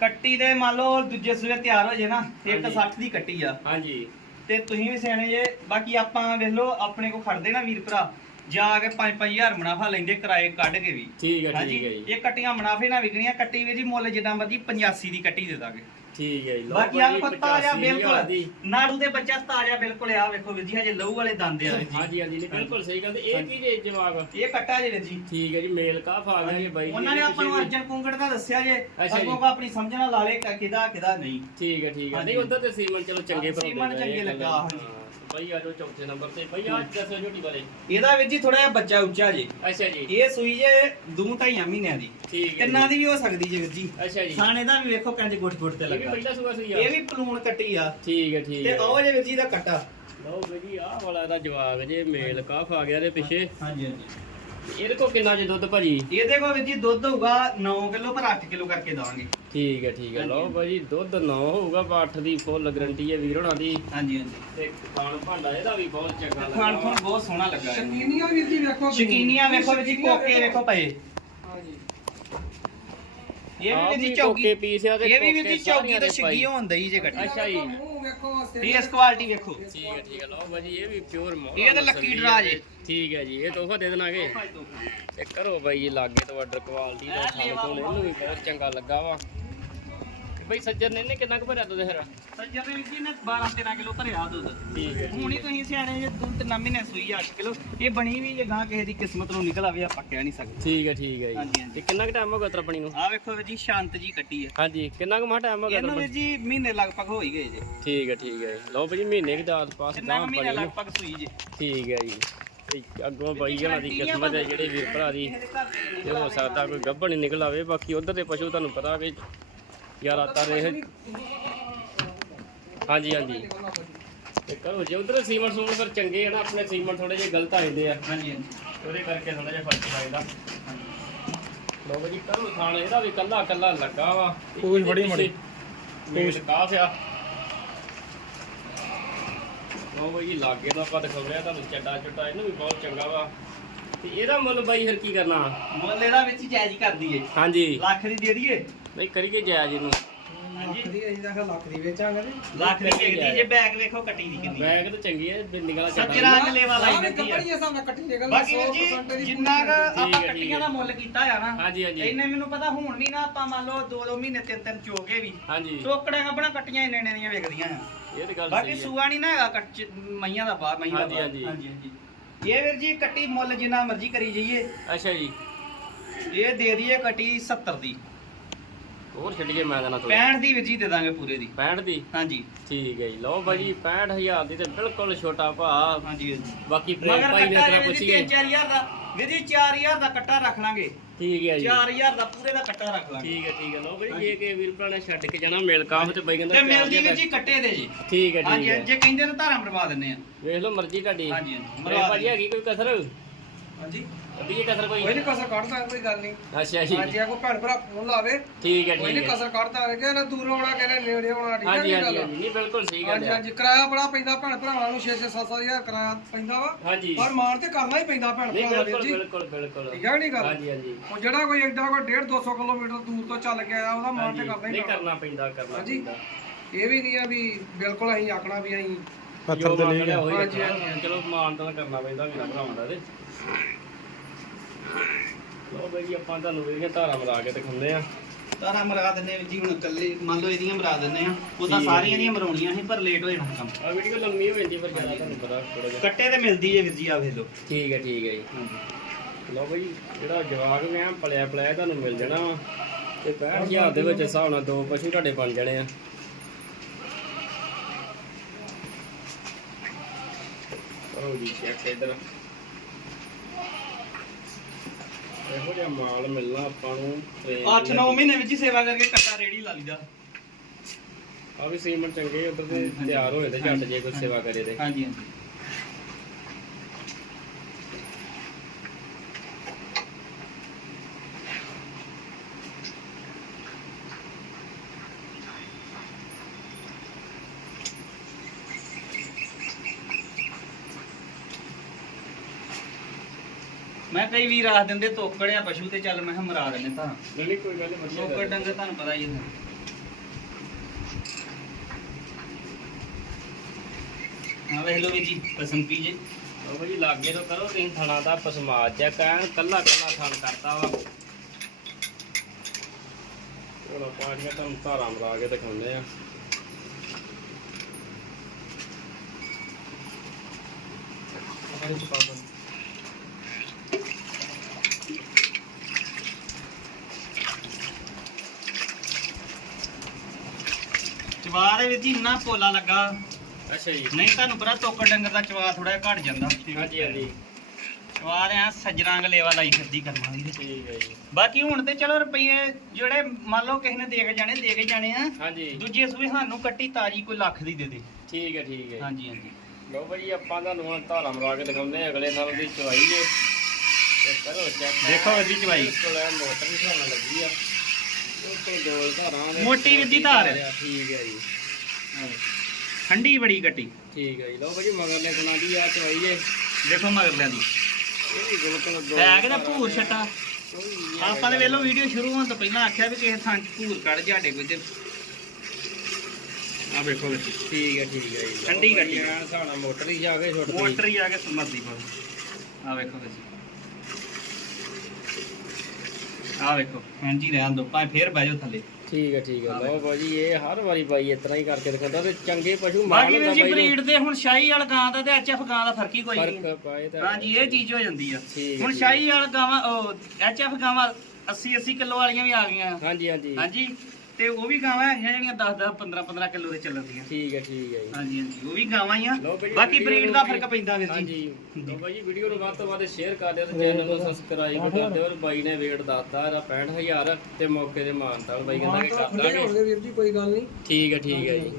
ਕੱਟੀ ਦੇ ਮੰਨ ਲਓ ਦੂਜੇ ਸੂਏ ਤਿਆਰ ਹੋ ਜੇ ਨਾ ਹਾਂਜੀ। 160 ਦੀ ਕੱਟੀ ਆ। ਹਾਂਜੀ। ਤੇ ਤੁਸੀਂ ਵੀ ਸਿਆਣੇ ਜੇ ਬਾਕੀ ਆਪਾਂ ਵੇਖ ਲਓ ਆਪਣੇ ਕੋ ਖੜਦੇ ਨਾ ਵੀਰ ਭਰਾ। ਜਾ ਕੇ 5-5000 ਮੁਨਾਫਾ ਲੈਂਦੇ ਕਿਰਾਏ ਕੱਢ ਕੇ ਵੀ। ਠੀਕ ਹੈ ਠੀਕ ਹੈ ਜੀ। ਇਹ ਕੱਟੀਆਂ ਮੁਨਾਫੇ ਨਾਲ ਵਿਕਣੀਆਂ ਕੱਟੀ ਵੀ ਜੀ ਮੁੱਲ ਜਿੱਦਾਂ ਮਰਜ਼ੀ 85 ਦੀ ਕੱਟੀ ਦੇ ਦਾਂਗੇ। ਠੀਕ ਹੈ ਜੀ ਬਾਕੀ ਆ ਭਾਜੀ, ਪੱਤਾ ਆ 85,000 ਬਿਲਕੁਲ। ਨਾੜੂ ਦੇ ਬੱਚਾ ਤਾਜ਼ਾ ਬਿਲਕੁਲ ਆ ਵੇਖੋ ਵੀਰ ਜੀ ਹਜੇ ਲਹੂ ਵਾਲੇ ਦੰਦ ਆ ਜੀ। ਹਾਂਜੀ ਹਾਂਜੀ ਨਹੀਂ, ਬਿਲਕੁਲ ਸਹੀ ਗੱਲ। ਇਹ ਕੀ ਜੇ ਜਵਾਬ ਇਹ ਕੱਟਾ ਜੇ ਜੀ। ਠੀਕ ਹੈ ਜੀ ਮੇਲ ਕਾਫ ਆ ਗਿਆ ਜੀ ਬਾਈ ਉਹਨਾਂ ਨੇ ਆਪਾਂ ਨੂੰ ਅਰਜਨ ਕੁੰਗੜ ਦਾ ਦੱਸਿਆ ਜੇ। ਅੱਗੋਂ ਕੋ ਆਪਣੀ ਸਮਝ ਨਾਲ ਲਾ ਲੇ ਕਿ ਕਿਹਦਾ ਕਿਹਦਾ ਨਹੀਂ। ਠੀਕ ਹੈ ਠੀਕ ਹੈ ਹਾਂਜੀ। ਨਹੀਂ ਉਧਰ ਤੇ ਸੀਮਨ ਚਲੋ ਚੰਗੇ ਸੀਮਨ ਲੱਗਾ। ਹਾਂਜੀ। ਹਾਂ, ਬਾਈ ਆ ਜਾਓ ਚੌਥੇ ਨੰਬਰ ਤੇ। ਬਾਈ ਆ ਦੱਸੋ ਝੋਟੀ ਬਾਰੇ। ਇਹਦਾ ਵੀਰ ਜੀ ਥੋੜਾ ਜਿਹਾ ਬੱਚਾ ਉੱਚਾ ਜੇ। ਅੱਛਾ ਜੀ। ਇਹ ਸੂਈ ਜੇ ਦੂ ਢਾਈਆਂ ਮਹੀਨਿਆਂ ਦੀ। ਠੀਕ ਹੈ ਕਿੰਨਾ ਦੀ ਵੀ ਹੋ ਸਕਦੀ ਜੇ ਵੀਰ ਜੀ। ਅੱਛਾ ਜੀ। ਥਾਣੇ ਦਾ ਵੀ ਵੇਖੋ ਕੰਜ ਗੁੱਟ ਗੁੱਟ ਤੇ ਇਹ ਵੀ ਲੱਗਾ। ਪਹਿਲਾ ਸੁਆ ਸੀ ਇਹ ਵੀ ਪਲੂਣ ਕੱਟੀ ਆ। ਠੀਕ ਹੈ ਠੀਕ ਤੇ ਹੈ। ਉਹ ਜੇ ਵੀਰ ਜੀ ਦਾ ਕੱਟਾ। ਲਓ ਬਾਈ ਜੀ ਆਹ ਵਾਲਾ ਇਹਦਾ ਜਵਾਬ ਜੇ ਮੇਲ ਕਾਫ ਆ ਗਿਆ ਇਹਦੇ ਪਿੱਛੇ। ਹਾਂਜੀ ਹਾਂਜੀ। ਇਹਦੇ ਕੋ ਕਿੰਨਾ ਜੇ ਦੁੱਧ ਭਾਜੀ? ਇਹਦੇ ਕੋਲ ਵੀਰ ਜੀ ਦੁੱਧ ਹੋਊਗਾ 9 ਕਿਲੋ ਪਰ 8 ਕਿਲੋ ਕਰਕੇ ਦਵਾਂਗੇ। ਠੀਕ ਹੈ ਠੀਕ ਹੈ। ਲਓ ਬਾਈ ਜੀ ਦੁੱਧ 9 ਹੋਊਗਾ ਪਰ 8 ਦੀ ਫੁੱਲ ਗਰੰਟੀ ਹੈ ਵੀਰ ਹੋਣਾ ਦੀ। ਹਾਂਜੀ ਹਾਂਜੀ। ਤੇ ਖਾਣ ਭਾਂਡਾ ਇਹਦਾ ਵੀ ਬਹੁਤ ਚੰਗਾ ਲੱਗਾ। ਖਾਣ ਖੁਣ ਬਹੁਤ ਸੋਹਣਾ ਲੱਗਾ। ਸ਼ਕੀਨੀਆਂ ਵੀਰ ਜੀ ਵੇਖੋ। ਸ਼ਕੀਨੀਆਂ ਵੇਖੋ ਵੀਰ ਜੀ ਕੋਕੇ ਵੇਖੋ। ਪਏ। ਇਹ ਵੀ ਵੀ ਚੌਕੀ ਪੀਸ ਆ ਤੇ ਇਹ ਵੀ ਕੋਕੇ ਚੌਕੀ ਤੇ। ਛੱਗੀ ਹੋਣ ਦਈ ਜੇ ਕੱਟੀ ਅੱਛਾ ਜੀ। ਫੇਸ ਕੁਆਲਿਟੀ ਵੇਖੋ। ਠੀਕ ਹੈ ਠੀਕ ਹੈ ਲਓ ਬਾਈ ਜੀ ਇਹ ਵੀ ਪਿਓਰ ਮੋਹ ਇਹ ਤਾਂ ਲੱਕੀ ਡਰਾ ਜੀ। ਠੀਕ ਹੈ ਜੀ ਇਹ ਤੋਹਫਾ ਦੇ ਦੇਣਾਗੇ। ਤੇ ਕਰੋ ਬਾਈ ਲਾਗੇ ਤੋਂ ਆਰਡਰ ਕੁਆਲਿਟੀ ਦਾ ਖਾਣ ਤੋਂ ਇਹਨੂੰ ਵੀ ਬਹੁਤ ਚੰਗਾ ਲੱਗਾ ਵਾ। ਬਾਈ ਸੱਜਣ ਨੇ ਇਹਨੇ ਕਿੰਨਾ ਕੁ ਭਰਿਆ ਦੁੱਧ ਫਿਰ? ਸੱਜਣ ਦੇ ਵੀਰ ਜੀ ਨੇ 12 13 ਕਿਲੋ ਭਰਿਆ ਦੁੱਧ। ਠੀਕ ਹੈ। ਹੁਣ ਹੀ ਤੁਸੀਂ ਸਿਆਣੇ ਜੇ ਦੁੱਧ ਤਿੰਨ ਮਹੀਨੇ ਸੂਈ 8 ਕਿਲੋ ਇਹ ਬਣੀ ਵੀ ਜੇ ਗਾਂ ਕਿਸੇ ਦੀ ਕਿਸਮਤ ਨੂੰ ਨਿਕਲ ਆਵੇ ਆਪਾਂ ਕਹਿ ਨਹੀਂ ਸਕਦੇ। ਠੀਕ ਹੈ ਠੀਕ ਹੈ ਜੀ। ਤੇ ਕਿੰਨਾ ਕੁ ਟਾਈਮ ਹੋ ਗਿਆ ਤਰਪਣੀ ਨੂੰ? ਆਹ ਵੇਖੋ ਜੀ ਸ਼ਾਂਤ ਜੀ ਕੱਟੀ ਹੈ। ਹਾਂਜੀ ਕਿੰਨਾ ਕੁ ਮਾ ਟਾਈਮ ਹੋ ਗਿਆ ਇਹਨੂੰ ਜੀ ਮਹੀਨੇ ਲਗਭਗ ਹੋ ਹੀ ਗਏ ਜੇ। ਠੀਕ ਹੈ ਠੀਕ ਹੈ। ਲਓ ਜੀ ਮਹੀਨੇ ਦੀ ਆਸ ਪਾਸ ਕਿੰਨਾ ਮਹੀਨੇ ਨੂੰ। ਲਗਭਗ ਸੂਈ ਜੇ। ਠੀਕ ਹੈ ਜੀ। ਅੱਗੋਂ ਬਾਈ ਜਣਾ ਦੀ ਕਿਸਮਤ ਹੈ ਜਿਹੜੇ ਵੀਰ ਭਰਾ ਦੀ ਇਹ ਹੋ ਸਕਦਾ ਕੋਈ ਗੱਭਣ ਨਿਕਲ ਆਵੇ ਬਾਕੀ ਉਧਰ ਦੇ ਪਸ਼ੂ ਤੁਹਾਨੂੰ ਪਤਾ ਵੀ ਯਾਰ ਆਤਾ ਰਹੇ ਹਾਂਜੀ ਹਾਂਜੀ। ਤੇ ਕਰੋ ਜੇ ਉਧਰ ਸੀਮੈਂਟ ਸੂਮੈਂਟ ਫਿਰ ਚੰਗੇ ਆ ਨਾ ਆਪਣੇ ਸੀਮੈਂਟ ਥੋੜੇ ਜਿਹੇ ਗਲਤ ਆ ਜਾਂਦੇ ਆ। ਹਾਂਜੀ ਹਾਂਜੀ। ਉਹਦੇ ਕਰਕੇ ਥੋੜਾ ਜਿਹਾ ਫ਼ਰਕ ਪੈਂਦਾ ਲੋ ਜੀ ਕਰੋ ਥਾਣ ਇਹਦਾ ਵੀ ਕੱਲਾ ਕੱਲਾ ਲੱਗਾ ਵਾ। ਪੂਛ ਬੜੀ ਮਾੜੀ। ਪੂਛ ਕਾਫ ਆ। ਲੋ ਜੀ ਲਾਗੇ ਦਾ ਆਪਾਂ ਦਿਖਾਉਂਦੇ ਆ ਤੁਹਾਨੂੰ ਚੱਡਾ ਚੁੱਟਾ ਇਹਨੂੰ ਵੀ ਬਹੁਤ ਚੰਗਾ ਵਾ। ਤੇ ਇਹਦਾ ਮੁੱਲ ਬਾਈ ਫਿਰ ਕੀ ਕਰਨਾ? ਮੁੱਲ ਇਹਦਾ ਵਿੱਚ ਜਾਇਜ਼ ਕਰ ਦਈਏ ਹਾਂਜੀ। ਲੱਖ ਦੀ ਦੇ ਦਈਏ? ਨਹੀਂ ਕਰੀਏ ਜਾਇਜ਼ ਇਹਨੂੰ। ਲੱਖ ਦੀ ਅਸੀਂ ਤਾਂ ਲੱਖ ਦੀ ਵੇਚਾਂਗੇ ਲੱਖ ਦੀ ਵੇਚਦੀ ਜੇ ਬੈਗ ਵੇਖੋ ਕੱਟੀ ਦੀ ਕਿੰਨੀ। ਬੈਗ ਤਾਂ ਚੰਗੀ ਹੈ ਵਾਲਾ ਚੱਡਾ ਸੱਜਰਾ ਰੰਗ ਲੇਵਾ ਲਾਈ ਆਹ ਵੀ ਜਾਂਦੀ ਆ। ਕੱਪੜੀ ਹਿਸਾਬ ਨਾਲ ਕੱਟੀ ਨਿਕਲ ਬਾਕੀ ਵੀਰ ਜੀ ਜਿੰਨਾ ਕੁ ਆਪਾਂ ਠੀਕ ਹੈ, ਕੱਟੀਆਂ ਦਾ ਮੁੱਲ ਕੀਤਾ ਆ ਨਾ ਹਾਂਜੀ ਹਾਂਜੀ। ਇੰਨੇ ਮੈਨੂੰ ਪਤਾ ਹੁਣ ਵੀ ਨਾ ਆਪਾਂ ਮੰਨ ਲਓ 2-2 ਮਹੀਨੇ ਤਿੰਨ ਤਿੰਨ ਚੋਗੇ ਵੀ। ਹਾਂਜੀ। ਟੋਕੜਾਂ ਆਪਣਾ ਕੱਟੀਆਂ ਇੰਨੇ ਦੀਆਂ ਵਿਕਦੀਆਂ ਆ। ਇਹ ਤਾਂ ਗੱਲ ਬਾਕੀ ਸਹੀ ਹੈ ਸੂਆ ਨਹੀਂ ਨਾ ਹੈਗਾ ਕੱਟ ਮਈਆਂ ਦਾ ਬਾਹਰ ਮਈਆਂ ਦਾ ਹਾਂਜੀ, ਬਾਹਰ। ਹਾਂਜੀ। ਹਾਂਜੀ ਹਾਂਜੀ। ਇਹ ਵੀਰ ਜੀ ਕੱਟੀ ਮੁੱਲ ਜਿੰਨਾ ਮਰਜ਼ੀ ਕਰੀ ਜਾਈਏ। ਅੱਛਾ ਜੀ। ਇਹ ਦੇ ਦਈਏ ਕੱਟੀ 70 ਦੀ। ਹੋਰ ਛੱਡੀਏ ਮੈਂ ਦੇਣਾ ਥੋੜਾ 65 ਦੀ ਵੀਰ ਜੀ ਦੇ ਦਾਂਗੇ ਪੂਰੇ ਦੀ। 65 ਦੀ? ਹਾਂਜੀ। ਠੀਕ ਹੈ ਜੀ। ਲਓ ਭਾਜੀ 65000 ਦੀ ਤੇ ਬਿਲਕੁਲ ਛੋਟਾ ਭਾ ਹਾਂਜੀ ਹਾਂਜੀ। ਬਾਕੀ ਪ੍ਰੇਮ ਮਗਰ ਭਾਈ ਨੇ ਕੱਟਾ ਤੇਰਾ ਵੀਰ ਜੀ ਪੁੱਛੀਏ। 3-4000 ਦਾ ਵੀਰ ਜੀ 4000 ਦਾ ਕੱਟਾ ਰੱਖ ਲਾਂਗੇ। ਠੀਕ ਹੈ ਜੀ। 4000 ਦਾ ਪੂਰੇ ਦਾ ਕੱਟਾ ਰੱਖ ਲਾਂਗੇ। ਠੀਕ ਹੈ ਠੀਕ ਹੈ। ਲਓ ਭਾਈ ਜੇ ਕਿ ਵੀਰ ਭਰਾ ਨੇ ਛੱਡ ਕੇ ਜਾਣਾ ਮੇਲ ਕਾਫ ਤੇ ਬਾਈ ਕਹਿੰਦਾ ਤੇ ਚਾਰ ਮਿਲਦੀ ਵੀਰ ਜੀ ਕੱਟੇ ਦੇ ਜੀ। ਠੀਕ ਹੈ ਠੀਕ ਹਾਂਜੀ ਹੈ ਜੇ ਕਹਿੰਦੇ ਤਾਂ ਧਾਰਾਂ ਮਰਵਾ ਦਿੰਨੇ ਆ। ਵੇਖ ਲਓ ਮਰਜ਼ੀ ਤੁਹਾਡੀ। ਹਾਂਜੀ, ਹਾਂਜੀ। ਮਰਵਾ ਭਾਜੀ ਹੈਗੀ ਕੋਈ ਕਸਰ? ਹਾਂਜੀ। ਅੱਧੀ ਇਹ ਕਸਰ ਕੋਈ ਕੋਈ ਨਹੀਂ ਕਸਰ ਕੱਢਦਾ ਕੋਈ ਗੱਲ ਨਹੀਂ ਅੱਛਾ ਜੀ। ਹਾਂਜੀ ਆ ਕੋਈ ਭੈਣ ਭਰਾ ਫੋਨ ਲਾਵੇ। ਠੀਕ ਹੈ ਕੋਈ ਠੀਕ ਨਹੀਂ ਹੈ। ਕਸਰ ਕੱਢਦਾ ਆਵੇ ਕਿ ਨਾ ਦੂਰ ਆਉਣਾ ਕਹਿੰਦੇ ਨੇੜੇ ਆਉਣਾ ਠੀਕ ਹੈ ਹਾਂਜੀ ਜੀ ਹਾਂਜੀ ਗੱਲ ਹਾਂਜੀ। ਨਹੀਂ ਬਿਲਕੁਲ ਸਹੀ ਗੱਲ ਹਾਂਜੀ ਹੈ ਹਾਂਜੀ ਕਿਰਾਇਆ ਬੜਾ ਪੈਂਦਾ ਭੈਣ ਭਰਾਵਾਂ ਨੂੰ 6 6 7 ਹਜ਼ਾਰ ਕਿਰਾਇਆ ਪੈਂਦਾ ਵਾ। ਹਾਂਜੀ। ਪਰ ਮਾਣ ਤੇ ਕਰਨਾ ਹੀ ਪੈਂਦਾ ਭੈਣ ਨਹੀਂ ਭਰਾਵਾਂ ਬਿਲਕੁਲ ਜੀ। ਬਿਲਕੁਲ ਬਿਲਕੁਲ। ਠੀਕ ਹੈ ਨਹੀਂ ਗੱਲ? ਹਾਂਜੀ ਹਾਂਜੀ। ਉਹ ਜਿਹੜਾ ਕੋਈ ਐਡਾ ਕੋਈ 1.5 200 ਕਿਲੋਮੀਟਰ ਦੂਰ ਤੋਂ ਚੱਲ ਕੇ ਆਇਆ ਉਹਦਾ ਮਾਣ ਤੇ ਕਰਨਾ ਹੀ ਨਹੀਂ ਪੈਂਦਾ। ਕਰਨਾ ਪੈਂਦਾ ਕਰਨਾ ਹਾਂਜੀ। ਪੈਂਦਾ। ਇਹ ਵੀ ਨਹੀਂ ਆ ਵੀ ਬਿਲਕੁਲ ਅਸੀਂ ਆਖਣਾ ਵੀ ਅਸੀਂ ਪੱਥਰ ਤੇ ਲੈ ਗਿਆ। ਹਾਂਜੀ, ਹਾਂਜੀ। ਚਲੋ ਮਾਨ ਤਾਂ ਕਰਨਾ ਪੈਂਦਾ ਮੇਰਾ ਭਰਾਵਾਂ ਦਾ ਤੇ। ਲੋ ਬਈ ਆਪਾਂ ਤੁਹਾਨੂੰ ਇਹਦੀਆਂ ਧਾਰਾਂ ਮਿਲਾ ਕੇ ਦਿਖਾਉਂਦੇ ਆ ਦਿੰਨੇ ਆ ਵੀਰ ਜੀ ਹੁਣ ਇਕੱਲੇ ਮੰਨ ਲਓ ਇਹਦੀਆਂ ਮਰਾ ਦਿੰਨੇ ਆ ਉਹ ਤਾਂ ਠੀਕ ਹੈ ਸਾਰੀਆਂ ਦੀਆਂ ਮਰਾਉਣੀਆਂ ਸੀ ਪਰ ਲੇਟ ਹੋ ਜਾਣਾ ਕੰਮ। ਆ ਵੀਡੀਓ ਲੰਮੀ ਹੋ ਜਾਂਦੀ ਪਰ ਜ਼ਿਆਦਾ ਤੁਹਾਨੂੰ ਪਤਾ ਥੋੜਾ ਜਿਹਾ। ਕੱਟੇ ਤੇ ਮਿਲਦੀ ਜੇ ਵੀਰ ਜੀ ਆ ਵੇਖ ਲਓ। ਠੀਕ ਹੈ ਠੀਕ ਹੈ ਜੀ। ਲੋ ਬਈ ਜਿਹੜਾ ਜਵਾਗ ਮੈਂ ਪਲਿਆ ਪਲਿਆ ਤੁਹਾਨੂੰ ਮਿਲ ਜਾਣਾ ਵਾ। ਤੇ 65000 ਦੇ ਵਿੱਚ ਹਿਸਾਬ ਨਾਲ ਦੋ ਪਸ਼ੂ ਤੁਹਾਡੇ ਬਣ ਜਾਣੇ ਆ। ਕਰੋ ਜੀ ਚੈੱਕ ਇਧਰ ਇਹੋ ਜਿਹਾ ਮਾਲ ਮਿਲਣਾ ਆਪਾਂ ਨੂੰ 8-9 ਮਹੀਨੇ ਵਿੱਚ ਹੀ ਸੇਵਾ ਕਰਕੇ ਕੱਟਾ ਰੇੜੀ ਲਾ ਲਈਦਾ। ਆ ਵੀ ਸੀਮੈਂਟ ਚੰਗੇ ਉਧਰ ਤੇ ਤਿਆਰ ਹੋਏ ਤੇ ਝੱਟ ਜੇ ਕੋਈ ਸੇਵਾ ਕਰੇ ਤੇ। ਹਾਂਜੀ ਹਾਂਜੀ। ਮੈਂ ਕਈ ਵੀਰ ਆਖ ਦਿੰਦੇ ਤੋਕੜਿਆ ਪਸ਼ੂ ਤੇ ਚੱਲ ਮੈਂ ਕਿਹਾ ਮਰਾ ਦਿੰਦੇ ਤਾਂ। ਨਹੀਂ ਨਹੀਂ, ਕੋਈ ਗੱਲ ਨਹੀਂ ਵਧੀਆ ਤੋਕੜ ਹੈ। ਡੰਗਰ ਤੁਹਾਨੂੰ ਪਤਾ ਹੀ ਹੈ ਆ ਵੇਖ ਲਓ ਵੀਰ ਜੀ ਪਸੰਦ ਪੀਜੇ ਉਹ ਭਾਜੀ ਲਾਗੇ ਤੋਂ ਕਰੋ ਤੁਸੀਂ ਥਣਾ ਦਾ ਪਸਮਾਦ ਚੈੱਕ ਐ ਕੱਲਾ ਕੱਲਾ ਥਣ ਕਰਤਾ ਵਾ। ਆਪਾਂ ਅੱਜ ਤੁਹਾਨੂੰ ਧਾਰਾਂ ਮਲਾ ਕੇ ਦਿਖਾਉਂਦੇ ਆ। ਚਵਾ ਦੇ ਵੀਰ ਜੀ ਇੰਨਾ ਪੋਲਾ ਲੱਗਾ। ਅੱਛਾ ਜੀ। ਨਹੀਂ ਤੁਹਾਨੂੰ ਪਤਾ ਤੋਕੜ ਡੰਗਰ ਦਾ ਚਵਾ ਥੋੜਾ ਘਟ ਜਾਂਦਾ। ਹਾਂਜੀ ਹਾਂਜੀ। ਚਵਾ ਰਿਆ ਸੱਜਰਾਂ ਗਲੇਵਾ ਲਾਈ ਫਿਰਦੀ ਕਰਮਾਂ ਦੀ। ਠੀਕ ਹੈ ਜੀ। ਬਾਕੀ ਹੁਣ ਤੇ ਚਲੋ ਰੁਪਈਏ ਜਿਹੜੇ ਮੰਨ ਲਓ ਕਿਸੇ ਨੇ ਦੇ ਕੇ ਜਾਣੇ ਦੇ ਕੇ ਜਾਣੇ ਆ। ਹਾਂਜੀ। ਦੂਜੇ ਸੂਏ ਸਾਨੂੰ ਕੱਟੀ ਤਾਜੀ ਕੋਈ ਲੱਖ ਦੀ ਦੇ ਦੇ। ਠੀਕ ਹੈ ਠੀਕ ਹੈ। ਹਾਂਜੀ ਹਾਂਜੀ। ਲੋ ਭਾਜੀ ਆਪਾਂ ਤੁਹਾਨੂੰ ਹੁਣ ਧਾਰਾਂ ਮਲਾ ਕੇ ਦਿਖਾਉਂਦੇ ਆ ਅਗਲੇ ਸਾਲ ਦੀ ਚਵਾਈ ਕਰੋ ਚੈੱਕ ਦੇਖੋ ਇਹਦੀ ਚਵਾਈ। ਐਨ ਮੋਟਰ ਵੀ ਸਾਨੂੰ ਲੱਗੀ ਆ। ਬਿਲਕੁਲ ਗੋਲ ਧਾਰਾਂ ਦੇ ਮੋਟੀ ਵਿੱਦੀ ਧਾਰ। ਠੀਕ ਹੈ ਜੀ। ਠੰਡੀ ਬੜੀ ਕੱਟੀ ਠੀਕ ਹੈ ਜੀ। ਲੋ ਭਾਜੀ ਮਗਰਲੇ ਗੁਣਾ ਦੀ ਆ ਚਵਾਈ ਜੇ ਦੇਖੋ ਮਗਰਲਿਆਂ ਦੀ। ਇਹ ਵੀ ਬਿਲਕੁਲ ਗੋਲ ਹੈ ਕਿ ਨਾ ਧਾਰਾਂ ਭੂਰ ਦੇ। ਛੱਟਾ। ਆਪਾਂ ਨੇ ਵੇਲੋ ਵੀਡੀਓ ਸ਼ੁਰੂ ਹੋਣ ਤੋਂ ਪਹਿਲਾਂ ਆਖਿਆ ਵੀ ਕਿਸੇ ਥਾਂ 'ਚ ਭੂਰ ਕੱਢ ਜਾਡੇ ਕੋਈ ਤੇ। ਆ ਵੇਖੋ ਵਿੱਚ ਠੀਕ ਹੈ ਠੀਕ ਹੈ ਜੀ। ਲਓ ਠੰਡੀ ਭਾਜੀ, ਗੱਡੀ। ਐਨ ਸਾਡਾ ਮੋਟਰ ਹੀ ਜਾ ਕੇ ਛੁੱਟ ਗਈ ਮੋਟਰ ਹੀ ਆ ਕੇ ਸਮਰਦੀ ਆ ਵੇਖੋ ਆ ਵੇਖੋ ਹਾਂਜੀ ਰਹਿਣ ਦੋ ਭਾਵੇਂ ਫੇਰ ਬਹਿ ਜਾਓ ਥੱਲੇ। ਠੀਕ ਹੈ ਠੀਕ ਹੈ ਹਾਂ ਲੋ ਭਾਜੀ ਇਹ ਹਰ ਵਾਰੀ ਬਾਈ ਇਸ ਤਰ੍ਹਾਂ ਹੀ ਕਰਕੇ ਦਿਖਾਉਂਦਾ ਤੇ ਚੰਗੇ ਪਸ਼ੂ ਮਾਲ ਬਾਕੀ ਵੀਰ ਜੀ। ਬਰੀਡ ਦੇ ਹੁਣ ਸ਼ਾਹੀ ਵਾਲ ਗਾਂ ਦਾ ਤੇ ਐਚਐਫ ਗਾਂ ਦਾ ਫ਼ਰਕ ਹੀ ਕੋਈ ਨਹੀਂ। ਫ਼ਰਕ ਪਾਏ ਤਾਂ ਹਾਂਜੀ ਇਹ ਚੀਜ਼ ਹੋ ਜਾਂਦੀ ਆ। ਠੀਕ ਹੁਣ ਸ਼ਾਹੀ ਵਾਲ ਗਾਵਾਂ ਉਹ ਐਚਐਫ ਗਾਵਾਂ 80 80 ਕਿਲੋ ਵਾਲੀਆਂ ਵੀ ਆ ਗਈਆਂ। ਹਾਂਜੀ ਹਾਂਜੀ। ਹਾਂਜੀ। ਤੇ ਉਹ ਵੀ ਗਾਵਾਂ ਹੈਗੀਆਂ ਜਿਹੜੀਆਂ 10 10 15 15 ਕਿਲੋ ਦੇ ਚੱਲਦੀਆਂ ਠੀਕ ਹੈ ਠੀਕ ਹੈ ਜੀ। ਹਾਂਜੀ ਹਾਂਜੀ ਉਹ ਵੀ ਗਾਵਾਂ ਹੀ ਆ। ਲਓ ਬਾਕੀ ਵੀਡੀਓ ਬਰੀਡ ਦਾ ਨੂੰ ਫ਼ਰਕ ਪੈਂਦਾ ਵੀਰ ਜੀ। ਹਾਂਜੀ। ਲੋ ਭਾਜੀ ਵੀਡੀਓ ਨੂੰ ਵੱਧ ਤੋਂ ਵੱਧ ਸ਼ੇਅਰ ਕਰ ਦਿਓ ਤੇ ਚੈਨਲ ਨੂੰ ਸਬਸਕ੍ਰਾਈਬ ਕਰ ਦਿਓ ਔਰ ਬਾਈ ਨੇ ਵੇਟ ਦੱਸਤਾ ਇਹਦਾ 65000 ਤੇ ਮੌਕੇ ਦੇ ਮਾਨਤਾਲ ਬਾਈ ਕਹਿੰਦਾ ਕਿ ਕਰ ਦਾਂਗੇ ਵੀਰ ਜੀ ਕੋਈ ਗੱਲ ਨਹੀਂ। ਠੀਕ ਹੈ ਠੀਕ ਹੈ ਜੀ।